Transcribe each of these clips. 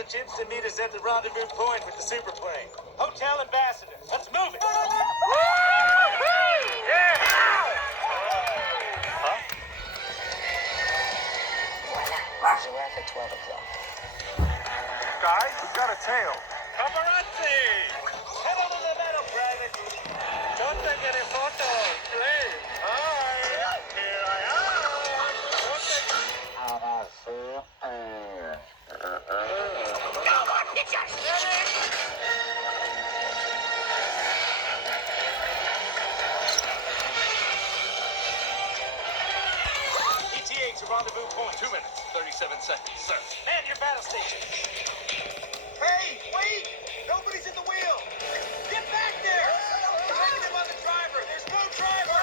the chips to meet us at the rendezvous point with the superplane. Hotel Ambassador. Let's move it. Huh? At 12 o'clock. Guys, we got a tail. Paparazzi! Pedal to the metal, Private. Don't take any photos, please. Hi. Here I am. ETA to rendezvous point. 2 minutes, 37 seconds, sir. Man your battle station. Hey, wait! Nobody's at the wheel! Get back there! Negative on the driver! There's no driver!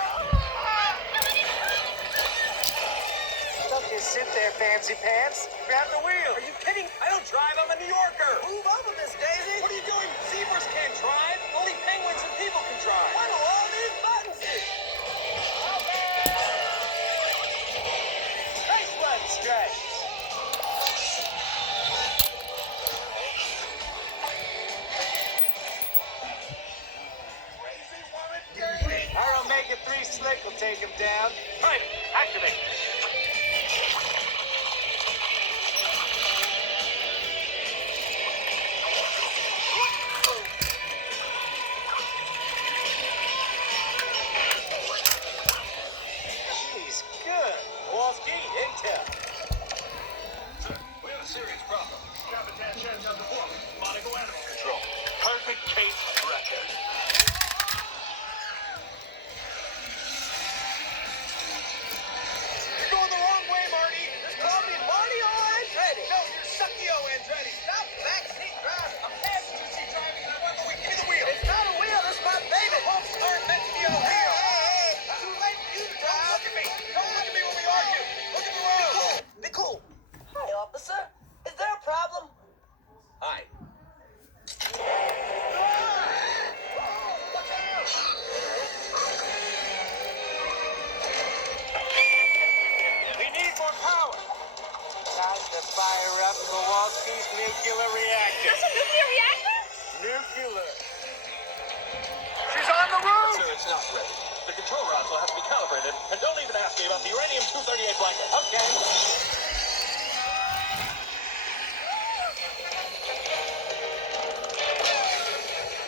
Don't just sit there, fancy pants. Grab the wheel. Are you kidding? I don't drive, I'm a New Yorker! Move over, Miss Daisy! What are you doing? Zebras can't drive! Only penguins and people can drive! What do all these buttons do? Nice one, Stripes. Our Omega-3 slick will take him down. Right, activate. He's good. Kowalski, intel. Sir, we have a serious problem. Capitan Chen's underwater. Monaco Animal Control. Perfect case record. You're going the wrong way, Marty! There's probably Mario Andretti! No, you're Suckio Andretti! Stop backseat driving! I'm passenger seat driving and I want the wheel. Give me the wheel! It's not a wheel, it's my baby! Pumps aren't meant to be on a wheel! Hey! Too late for you to drive! Don't look at me! Don't look at me when we argue! Look at the road! Be cool! Hi, officer. Is there a problem? Hi. We need more power. Time to fire up Kowalski's nuclear reactor. That's a nuclear reactor? Nuclear. She's on the roof! Sir, it's not ready. The control rods will have to be calibrated. And don't even ask me about the uranium-238 blanket. Okay.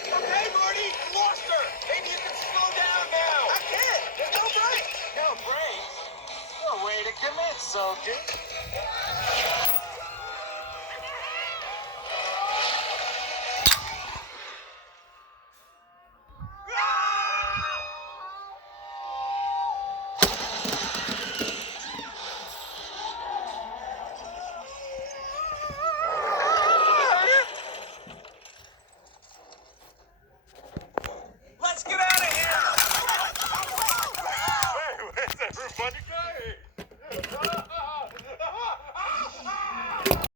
Okay, Marty, you lost her! Maybe you can slow down now! I can't! There's no brakes! No brakes. No way to commit, soldier.